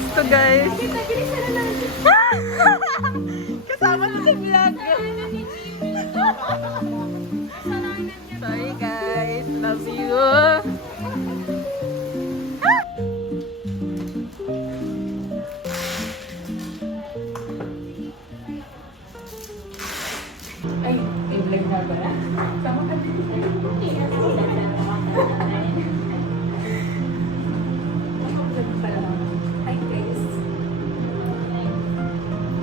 entrance to, guys. Kasama na sa vlog. Sorry, guys. Love you. Ay, may vlog na ba na? Sama ka din. Hi guys.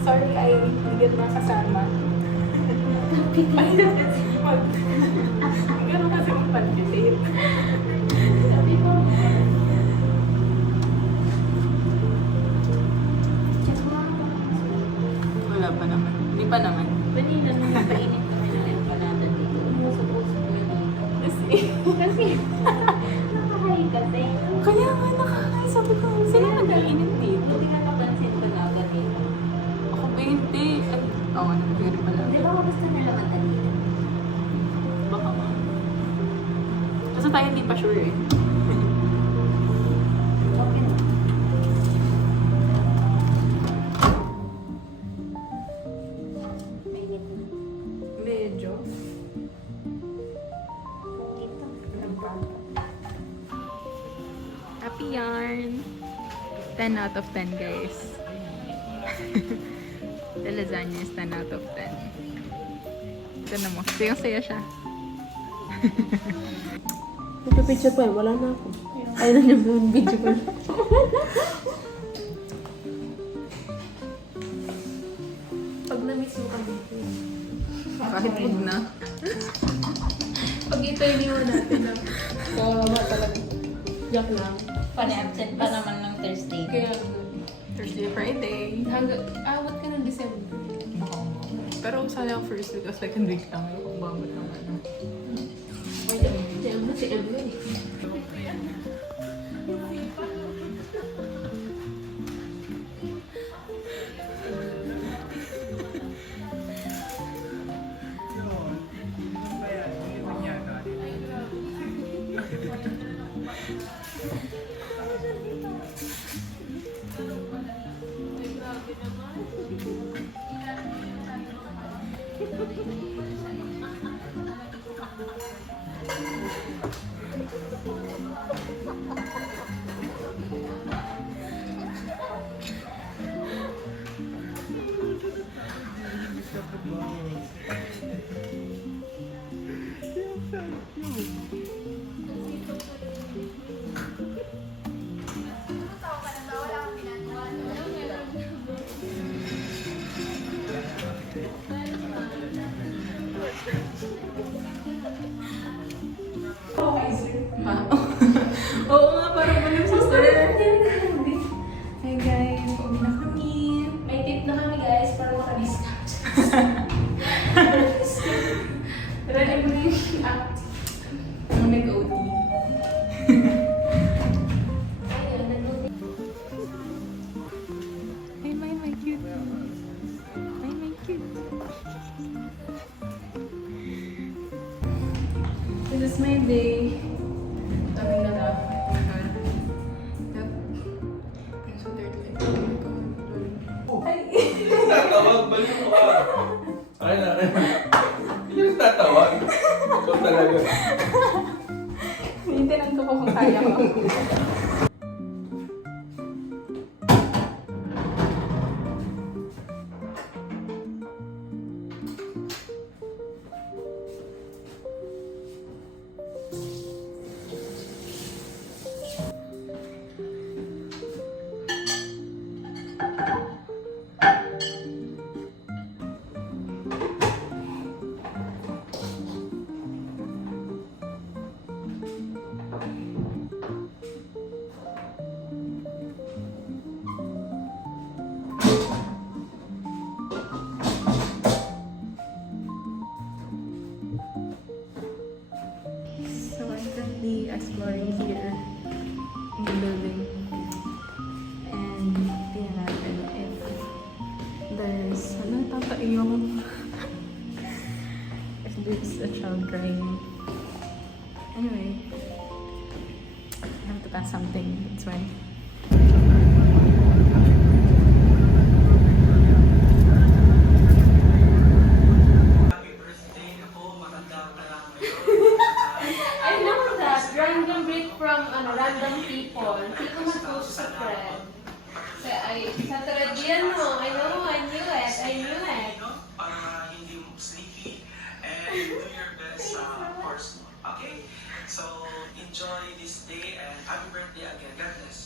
Sorry, I hindi ko makasama. Gano'n kasi magpantitin. Wala pa naman. Hindi pa naman. Kanina nung napainit kami na yung panada dito, umuusap-usap ko yun dito. Kasi, nakahay kasi. Kaya nga nakakay. Sabi ko, sila nag-iinit dito. Hindi ka napansin ko na ganito. Ako 20. Ay, oo, nag-iinit pala. Di ba gusto nila matalina? Baka nga. Kasi tayo hindi pa sure eh. Okay na. Mainit na. Medyo. Ito. Happy yarn. 10 out of 10, guys. The lasagna is 10 out of 10. Ito na mo. Sayang-saya siya. Nagpa-picture pa eh, wala na ako. Ayun na yung video ko. Pag na-miss mo kami. Kahit huwag na. Pag ito iniwan natin na. Kawawa talaga. Joke lang. Pani-absent pa naman ng Thursday. Kaya, Thursday, Friday. awat ka ng December. Pero sana first week o second week lang kung bamot ng ano. Si Emma eh. Oo nga, parang ba yung sister? Hi guys, uwi na kami. May tip na kami guys para maka-discount. Ready mo na yung act. Ang nag-OT. Ayun, nag-OT. Ay, my cute. Ay, my cute. This is my day. Kaming na lang. So dirty. Tatawag, balik mo ka. Ay na. Hindi yung tatawag. Ikaw talaga. Hintinan ko kung kaya ko. exploring here in the building. And tingnan natin if there's, ano yung if there's a child crying. Anyway, I have to pass something, that's why. yun. Hindi ko mag-post sa thread. Sa thread yan, no? I know, I knew it. I knew it. Para hindi mo sleepy and do your best sa course mo. Okay? So, enjoy this day and happy birthday again. God bless.